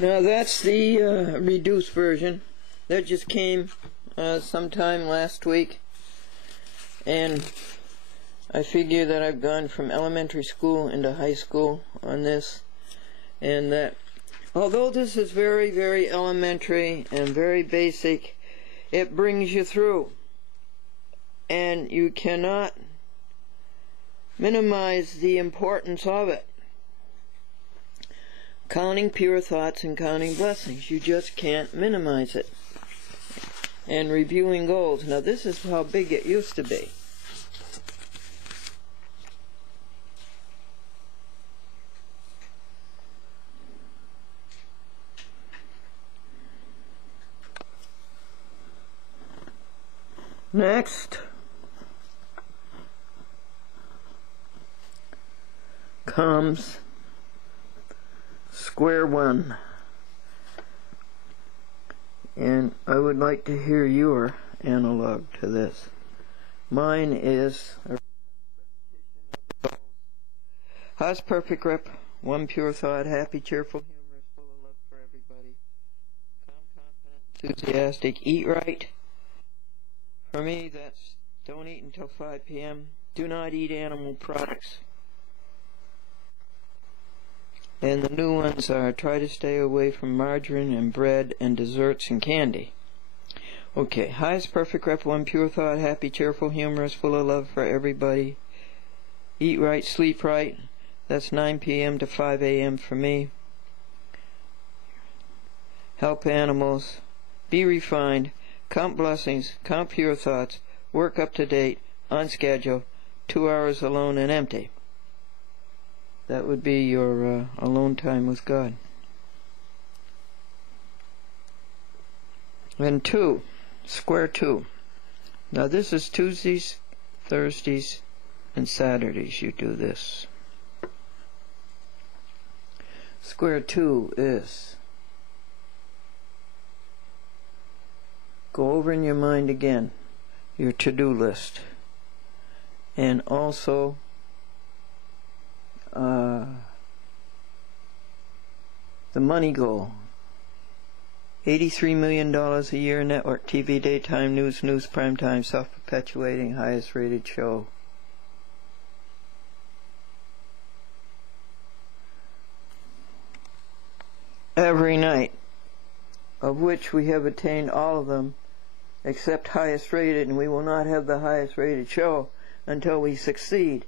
Now that's the reduced version. That just came sometime last week, and I figure that I've gone from elementary school into high school on this, and that although this is very, very elementary and very basic, it brings you through, and you cannot minimize the importance of it. Counting pure thoughts and counting blessings. You just can't minimize it. And reviewing goals. Now this is how big it used to be. Next comes square one, and I would like to hear your analog to this. Mine is Haas perfect rep, one pure thought, happy, cheerful, humorous, full of love for everybody, calm, confident, enthusiastic, eat right. For me, that's don't eat until 5 p.m. Do not eat animal products. And the new ones are try to stay away from margarine and bread and desserts and candy. Okay, highest perfect rep, one pure thought, happy, cheerful, humorous, full of love for everybody. Eat right, sleep right. That's 9 p.m. to 5 a.m. for me. Help animals. Be refined. Count blessings. Count pure thoughts. Work up to date. On schedule. 2 hours alone and empty. That would be your alone time with God. And 2, square 2. Now this is Tuesdays, Thursdays, and Saturdays you do this. Square 2 is go over in your mind again your to-do list, and also the money goal. $83 million a year, network TV, daytime news, primetime, self-perpetuating, highest rated show. Every night, of which we have attained all of them except highest rated, and we will not have the highest rated show until we succeed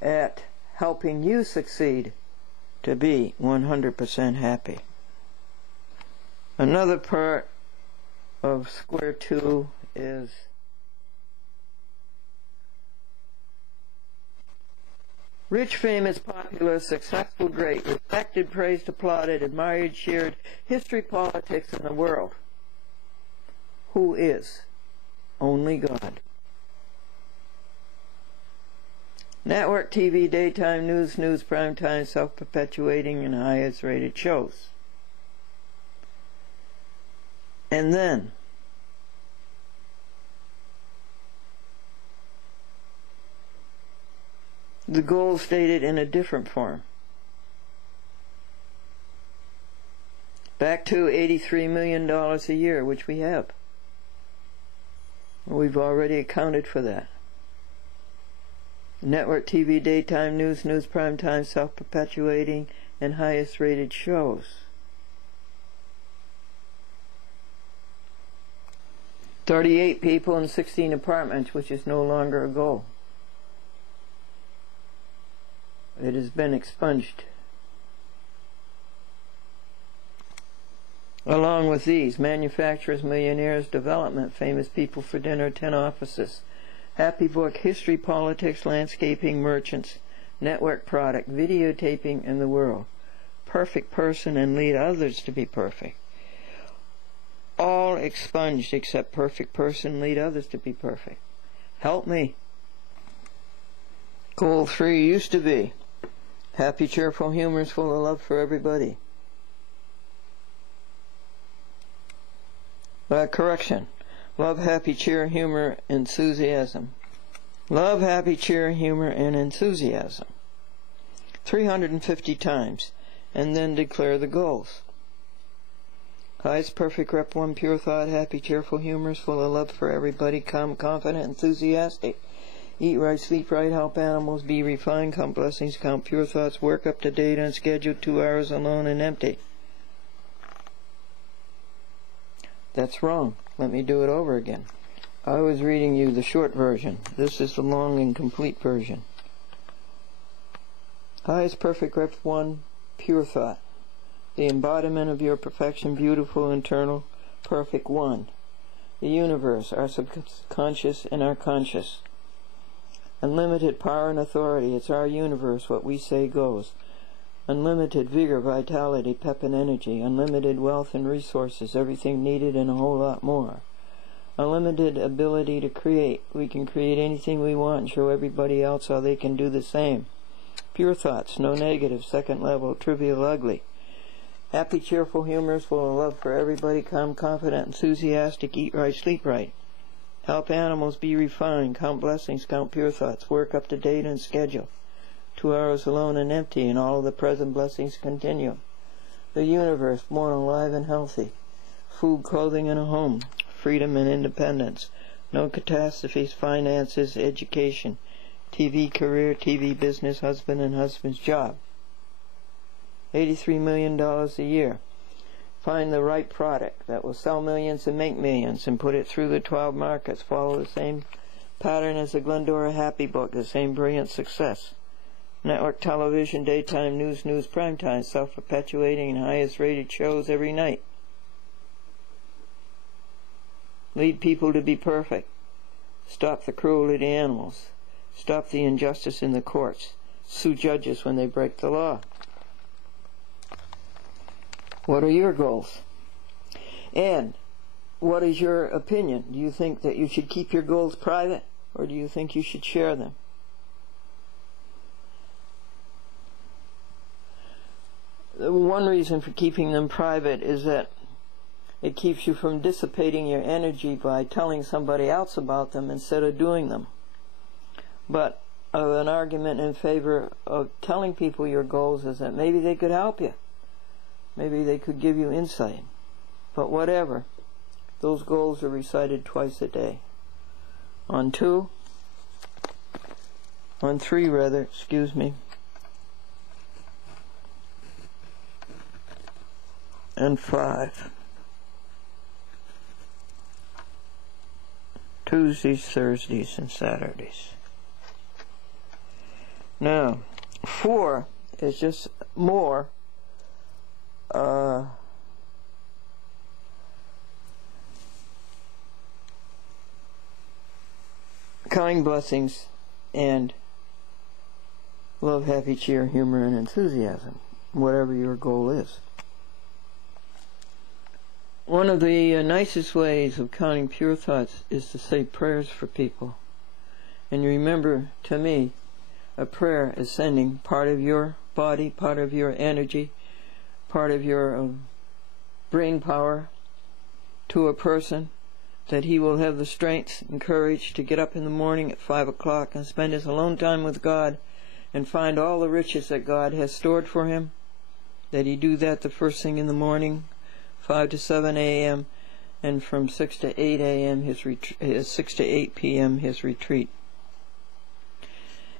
at helping you succeed to be 100% happy. Another part of square 2 is rich, famous, popular, successful, great, respected, praised, applauded, admired, shared, history, politics, in the world. Who is? Only God. Network TV, daytime news, primetime, self-perpetuating, and highest rated shows. And then the goal stated in a different form. Back to $83 million a year, which we have. We've already accounted for that. Network TV, daytime news, primetime, self-perpetuating, and highest rated shows. 38 people in 16 apartments, which is no longer a goal. It has been expunged. Along with these, manufacturers, millionaires, development, famous people for dinner, 10 offices. Happy book, history, politics, landscaping, merchants, network product, videotaping, and the world. Perfect person and lead others to be perfect. All expunged except perfect person, lead others to be perfect. Help me. Goal 3 used to be happy, cheerful, humorous, full of love for everybody. Correction. Love, happy, cheer, humor, enthusiasm. Love, happy, cheer, humor, and enthusiasm. 350 times. and then declare the goals. Highest perfect rep 1, pure thought, happy, cheerful, humorous, full of love for everybody, calm, confident, enthusiastic. Eat right, sleep right, help animals, be refined, count blessings, count pure thoughts, work up to date, unscheduled, 2 hours alone and empty. That's wrong. Let me do it over again. I was reading you the short version. This is the long and complete version. Highest perfect rep 1, pure thought. The embodiment of your perfection, beautiful, internal, perfect one. The universe, our subconscious and our conscious. Unlimited power and authority. It's our universe. What we say goes. Unlimited vigor, vitality, pep and energy. Unlimited wealth and resources. Everything needed and a whole lot more. Unlimited ability to create. We can create anything we want and show everybody else how they can do the same. Pure thoughts. No negative. Second level. Trivial ugly. Happy, cheerful, humorous, full of love for everybody, calm, confident, enthusiastic, eat right, sleep right. Help animals, be refined, count blessings, count pure thoughts, work up to date and schedule. 2 hours alone and empty, and all of the present blessings continue. The universe, born alive and healthy. Food, clothing, and a home. Freedom and independence. No catastrophes, finances, education. TV career, TV business, husband and husband's job. $83 million a year. Find the right product that will sell millions and make millions and put it through the 12 markets. Follow the same pattern as the Glendora Happy Book, the same brilliant success. Network television, daytime news, primetime, self-perpetuating and highest rated shows every night. Lead people to be perfect. Stop the cruelty to animals. Stop the injustice in the courts. Sue judges when they break the law. What are your goals? And what is your opinion? Do you think that you should keep your goals private, or do you think you should share them? One reason for keeping them private is that it keeps you from dissipating your energy by telling somebody else about them instead of doing them. But an argument in favor of telling people your goals is that maybe they could help you. Maybe they could give you insight. But whatever, those goals are recited twice a day. On 3 and 5. Tuesdays, Thursdays, and Saturdays. Now, 4 is just more kind blessings and love, happy, cheer, humor, and enthusiasm, whatever your goal is. One of the nicest ways of counting pure thoughts is to say prayers for people. And remember, to me, a prayer is sending part of your body, part of your energy, part of your brain power to a person, that he will have the strength and courage to get up in the morning at 5 o'clock and spend his alone time with God and find all the riches that God has stored for him, that he do that the first thing in the morning, 5 to 7 a.m., and from 6 to 8 a.m. 6 to 8 p.m. his retreat.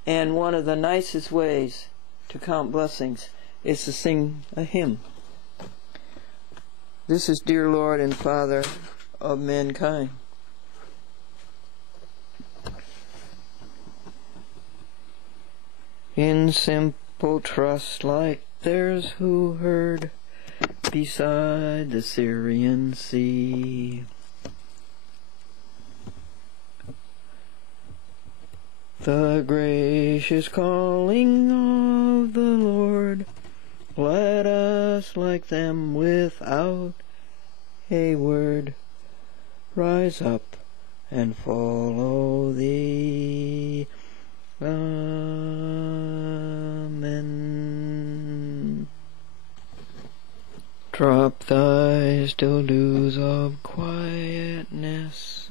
And one of the nicest ways to count blessings is to sing a hymn. This is Dear Lord and Father of mankind. In simple trust like theirs who heard beside the Syrian sea, the gracious calling of the Lord, let us like them without a word rise up and follow thee. Amen. Drop thy still dews of quietness,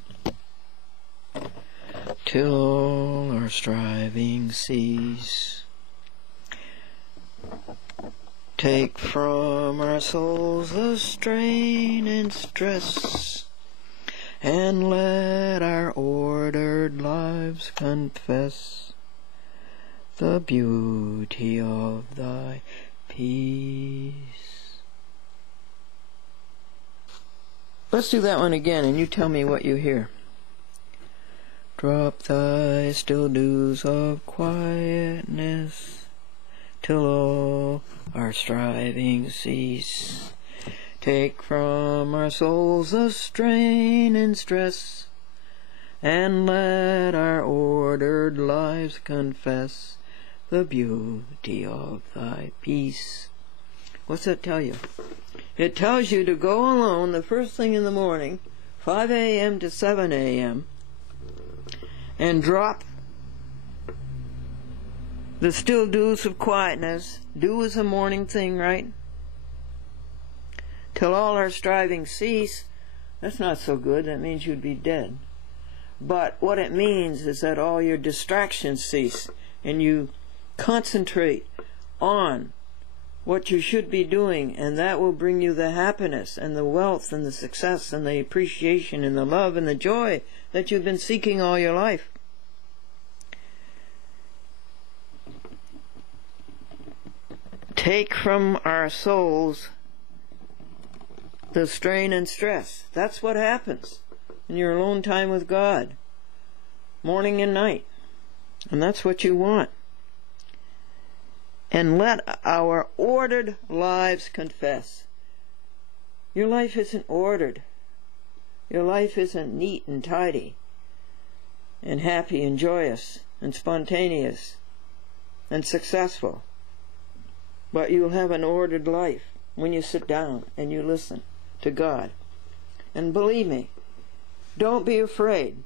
till all our striving cease, Take from our souls the strain and stress, and let our ordered lives confess the beauty of thy peace. Let's do that one again, and you tell me what you hear. Drop thy still dews of quietness, till all our striving cease. Take from our souls the strain and stress, and let our ordered lives confess the beauty of thy peace. What's that tell you? It tells you to go alone the first thing in the morning, 5 a.m. to 7 a.m., and drop the still dews of quietness. Dew is a morning thing, right? Till all our striving cease. That's not so good. That means you'd be dead. But what it means is that all your distractions cease, and you concentrate on what you should be doing, and that will bring you the happiness and the wealth and the success and the appreciation and the love and the joy that you've been seeking all your life. Take from our souls the strain and stress. That's what happens in your alone time with God, morning and night. And that's what you want. And let our ordered lives confess. Your life isn't ordered. Your life isn't neat and tidy and happy and joyous and spontaneous and successful. But you'll have an ordered life when you sit down and you listen to God. And believe me, don't be afraid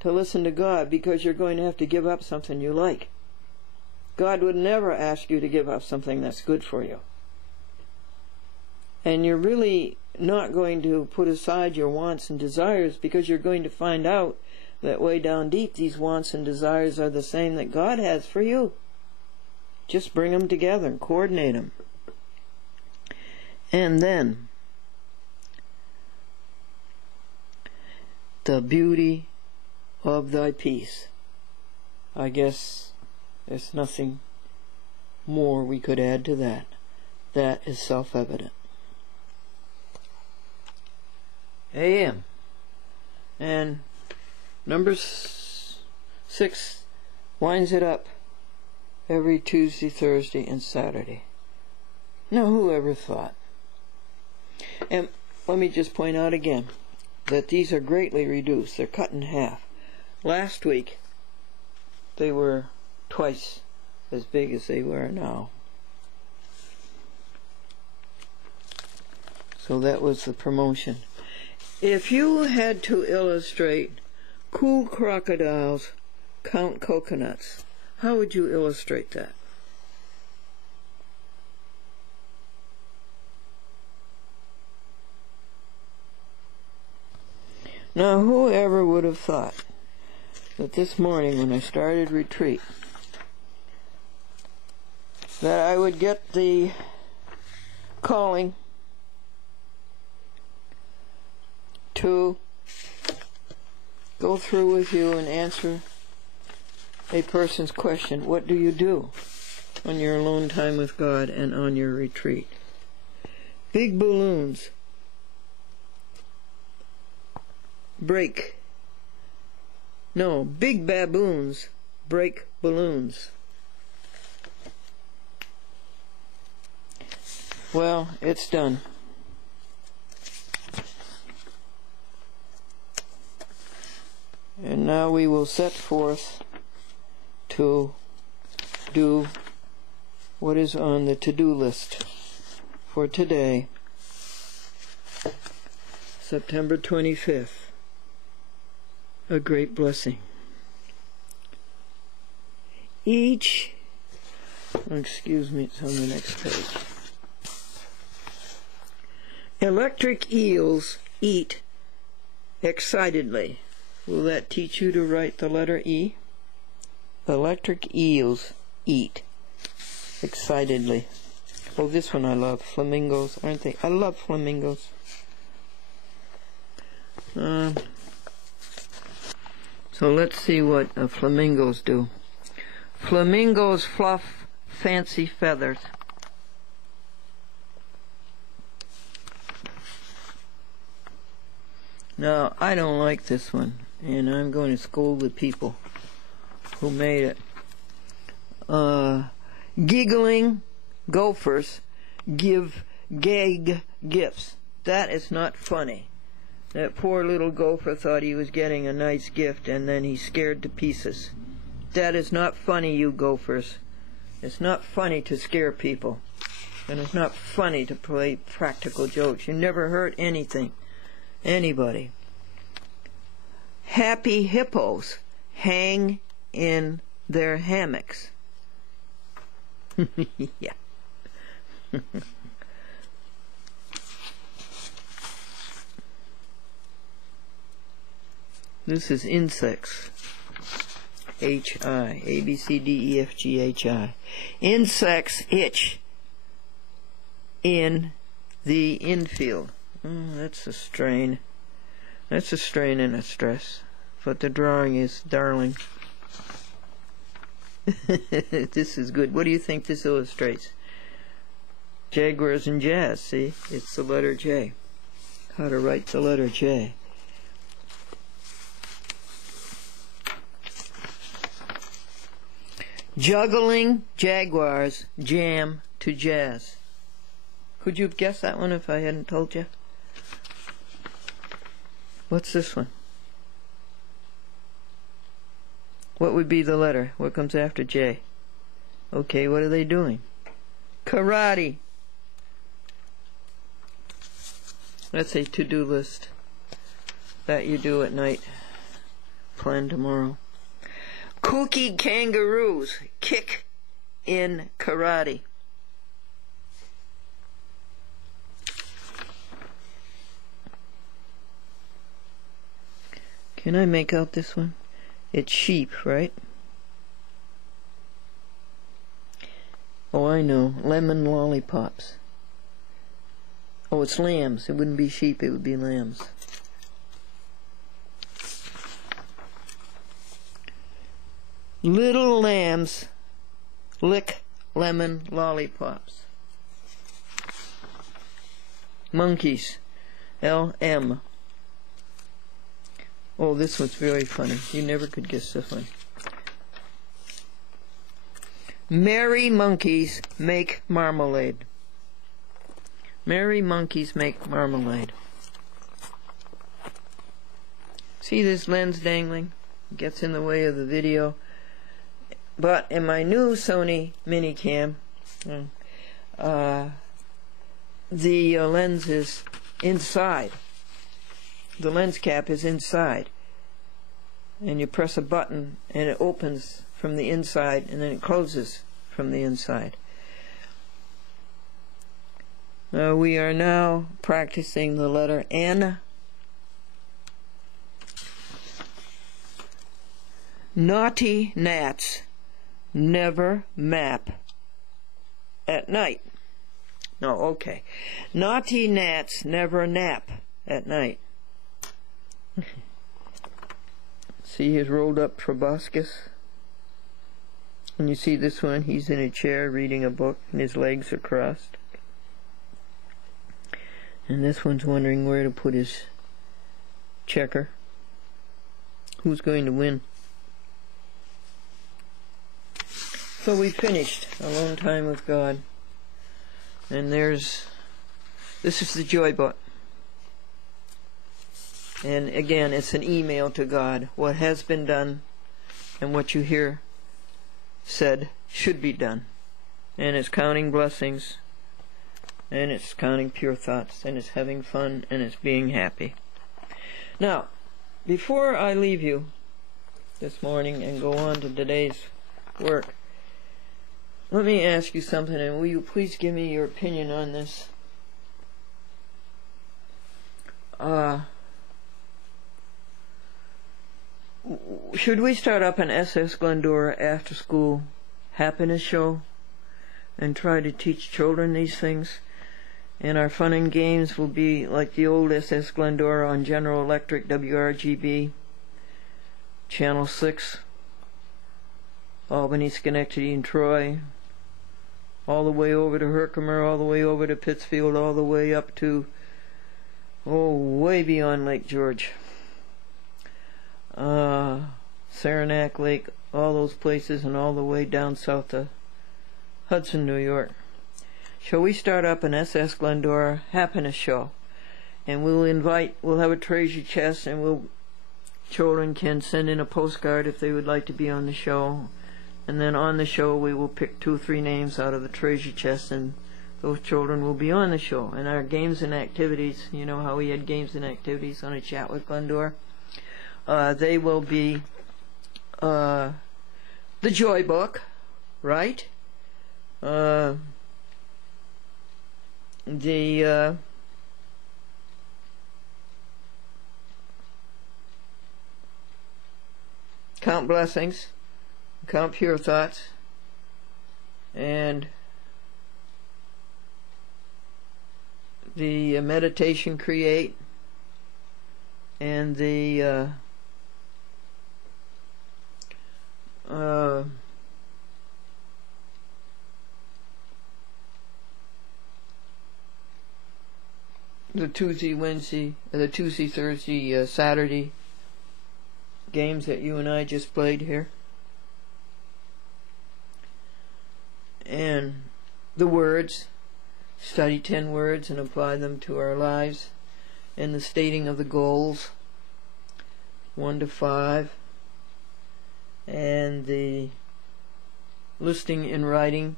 to listen to God, because you're going to have to give up something you like. God would never ask you to give up something that's good for you. And you're really not going to put aside your wants and desires, because you're going to find out that way down deep these wants and desires are the same that God has for you. Just bring them together and coordinate them. And then, the beauty of thy peace. I guess there's nothing more we could add to that. That is self-evident. AM. And number 6 winds it up every Tuesday, Thursday, and Saturday. Now, who ever thought? And let me just point out again that these are greatly reduced. They're cut in half. Last week, they were twice as big as they were now. So that was the promotion. If you had to illustrate cool crocodiles count coconuts, how would you illustrate that? Now, whoever would have thought that this morning when I started retreat that I would get the calling to go through with you and answer a person's question, what do you do on your alone time with God and on your retreat? Big balloons big baboons break balloons. Well, it's done. And now we will set forth to do what is on the to-do list for today, September 25th. A great blessing. Excuse me, it's on the next page. Electric eels eat excitedly. Will that teach you to write the letter E? Electric eels eat excitedly. Oh, this one I love. Flamingos, aren't they? I love flamingos. So let's see what flamingos do. Flamingos fluff fancy feathers. Now, I don't like this one, and I'm going to scold the people who made it. Giggling gophers give gag gifts. That is not funny. That poor little gopher thought he was getting a nice gift, and then he's scared to pieces. That is not funny, you gophers. It's not funny to scare people. And it's not funny to play practical jokes. You never hurt anything. Anybody. Happy hippos hang in their hammocks. Yeah. This is insects. H-I. A, B, C, D, E, F, G, H, I. Insects itch in the infield. That's a strain. That's a strain and a stress. But the drawing is darling. This is good. What do you think this illustrates? Jaguars and jazz, see? It's the letter J. How to write the letter J. Juggling jaguars jam to jazz. Could you have guessed that one if I hadn't told you? What's this one? What would be the letter? What comes after J? Okay, what are they doing? Karate. That's a to-do list that you do at night. Plan tomorrow. Kooky kangaroos kick in karate. Can I make out this one? It's sheep, right? Oh, I know. Lemon lollipops. Oh, it's lambs. It wouldn't be sheep, it would be lambs. Little lambs lick lemon lollipops. Monkeys. L-M. Oh, this one's very funny. You never could guess this one. Merry monkeys make marmalade. Merry monkeys make marmalade. See this lens dangling? It gets in the way of the video. But in my new Sony Minicam, the lens is inside. The lens cap is inside. And you press a button and it opens from the inside and then it closes from the inside. We are now practicing the letter N. Naughty gnats never map at night. No, okay. Naughty gnats never nap at night. See his rolled up proboscis? And you see this one, he's in a chair reading a book and his legs are crossed. And this one's wondering where to put his checker. Who's going to win? So we finished Alone Time with God. And this is the joy book. And again, it's an email to God. What has been done and what you hear said should be done. And it's counting blessings. And it's counting pure thoughts. And it's having fun. And it's being happy. Now, before I leave you this morning and go on to today's work, let me ask you something, and will you please give me your opinion on this? Should we start up an SS Glendora after-school happiness show and try to teach children these things. And our fun and games will be like the old SS Glendora on General Electric WRGB, Channel 6, Albany, Schenectady, and Troy, all the way over to Herkimer, all the way over to Pittsfield, all the way up to, way beyond Lake George. Saranac Lake, all those places, and all the way down south to Hudson, New York. Shall we start up an SS Glendora happiness show? And we'll have a treasure chest, and children can send in a postcard if they would like to be on the show. And then on the show we will pick 2 or 3 names out of the treasure chest, and those children will be on the show. And our games and activities, you know how we had games and activities on a chat with Glendora? They will be the Joy Book, right? The Count Blessings, Count Pure Thoughts, and the Meditation Create, and the Tuesday, Wednesday, the Tuesday, Thursday, Saturday games that you and I just played here. And the words, study 10 words and apply them to our lives. And the stating of the goals, 1 to 5. And the listing in writing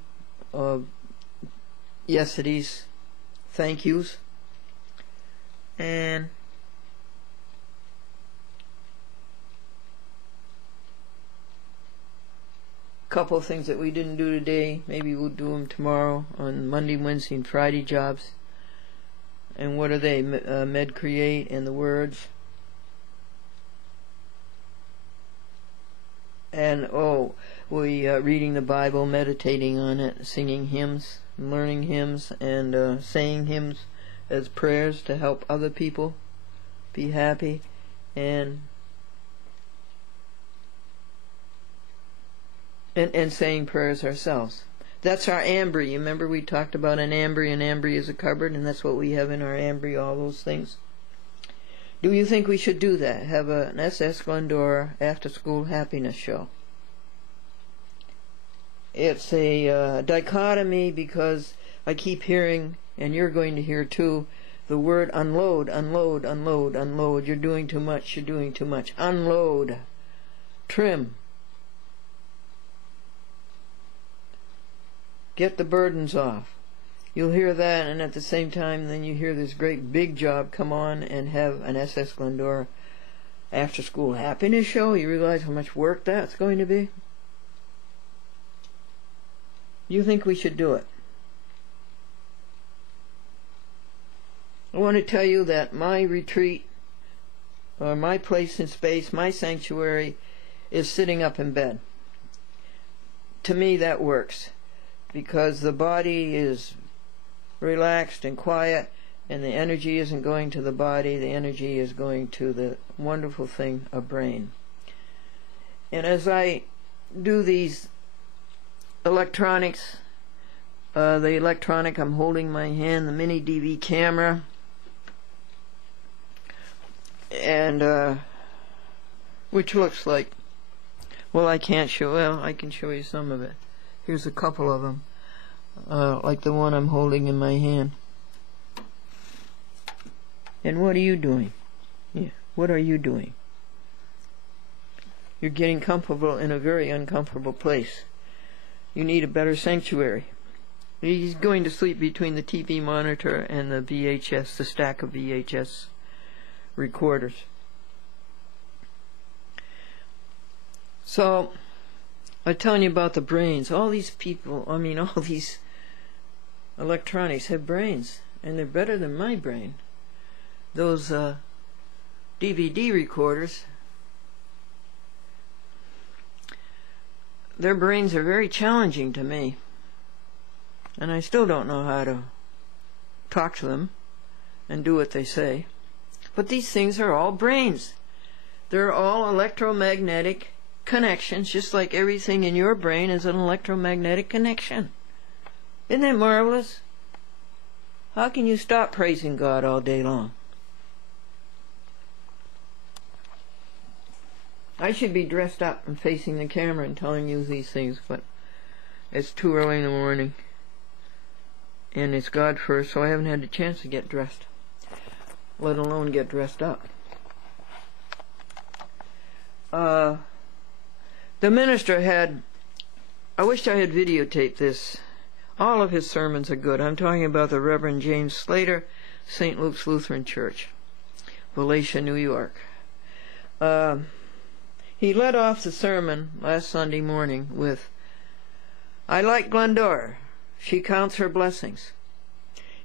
of yesterday's thank yous. And a couple of things that we didn't do today, maybe we'll do them tomorrow on Monday, Wednesday, and Friday jobs. And what are they? Med Create and the words. And we reading the Bible, meditating on it, singing hymns, learning hymns, and saying hymns as prayers to help other people be happy, and saying prayers ourselves. That's our ambry. You remember we talked about an ambry, and ambry is a cupboard, and that's what we have in our ambry, all those things. Do you think we should do that? Have an SS Glendora after-school happiness show? It's a dichotomy, because I keep hearing, and you're going to hear too, the word unload, unload, unload, unload. You're doing too much, you're doing too much. Unload. Trim. Get the burdens off. You'll hear that, and at the same time then you hear this great big job come on and have an SS Glendora after school happiness show. You realize how much work that's going to be? You think we should do it? I want to tell you that my retreat, or my place in space, my sanctuary, is sitting up in bed. To me that works, because the body is relaxed and quiet, and the energy isn't going to the body, the energy is going to the wonderful thing, a brain. And as I do these electronics, the electronic, I'm holding in my hand the mini DV camera, and which looks like, well, I can't show, well, I can show you some of it. Here's a couple of them, like the one I'm holding in my hand. And what are you doing? Yeah, what are you doing? You're getting comfortable in a very uncomfortable place. You need a better sanctuary. He's going to sleep between the TV monitor and the VHS, the stack of VHS recorders. So, I'm telling you about the brains. All these people, all these electronics have brains, and they're better than my brain. Those DVD recorders, their brains are very challenging to me. and I still don't know how to talk to them and do what they say. But these things are all brains. They're all electromagnetic connections, just like everything in your brain is an electromagnetic connection. Isn't that marvelous? How can you stop praising God all day long? I should be dressed up and facing the camera and telling you these things, but it's too early in the morning. And it's God first, so I haven't had a chance to get dressed, let alone get dressed up. The minister had, I wished I had videotaped this. All of his sermons are good. I'm talking about the Reverend James Slater, St. Luke's Lutheran Church, Valencia, New York. He led off the sermon last Sunday morning with, "I like Glendora. She counts her blessings."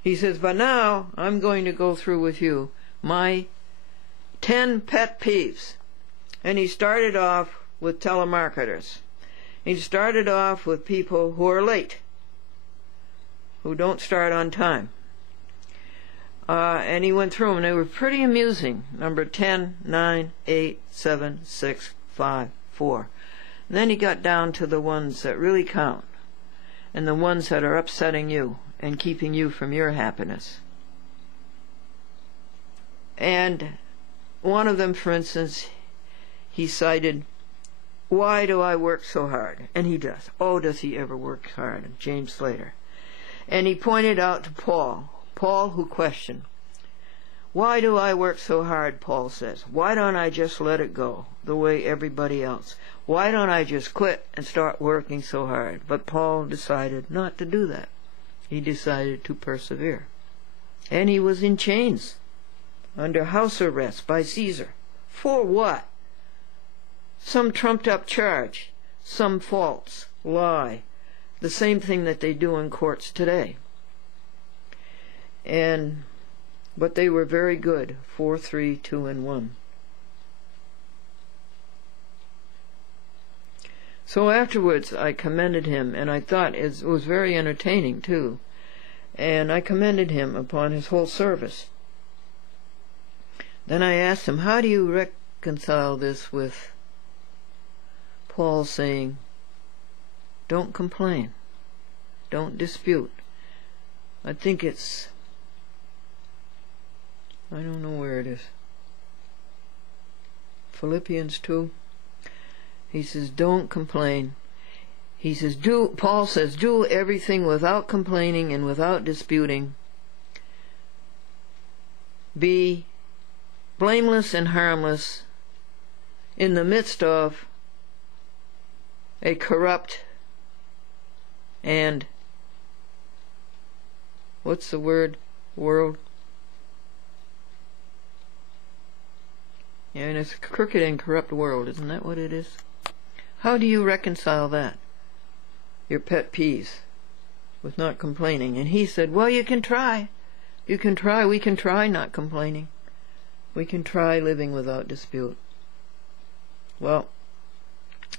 He says, "But now I'm going to go through with you my 10 pet peeves." And he started off with telemarketers. He started off with people who are late, who don't start on time. And he went through them, and they were pretty amusing. Number 10, 9, 8, 7, 6, 5, 4. And then he got down to the ones that really count, and the ones that are upsetting you and keeping you from your happiness. And one of them, for instance, he cited, "Why do I work so hard?" And he does. Oh, does he ever work hard? James Slater. And he pointed out to Paul who questioned. "Why do I work so hard?" Paul says. "Why don't I just let it go the way everybody else? Why don't I just quit and start working so hard?" But Paul decided not to do that. He decided to persevere. And he was in chains, under house arrest by Caesar. For what? Some trumped-up charge, some false lie, the same thing that they do in courts today. But they were very good, 4, 3, 2, and 1. So afterwards I commended him, and I thought it was very entertaining too, and I commended him upon his whole service. Then I asked him, "How do you reconcile this with Paul saying, don't complain, don't dispute?" I think it's, I don't know where it is, Philippians 2. He says, don't complain. He says, Paul says, do everything without complaining and without disputing. Be blameless and harmless in the midst of a corrupt and, what's the word? World? Yeah, and it's a crooked and corrupt world, isn't that what it is? How do you reconcile that? Your pet peeves with not complaining. And he said, well, you can try. You can try. We can try not complaining. We can try living without dispute. Well,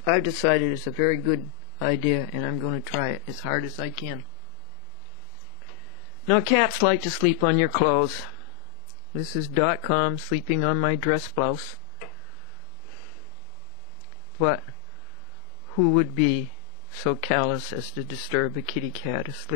I've decided it's a very good idea, and I'm going to try it as hard as I can. Now, cats like to sleep on your clothes. This is .com, sleeping on my dress blouse. But who would be so callous as to disturb a kitty cat asleep?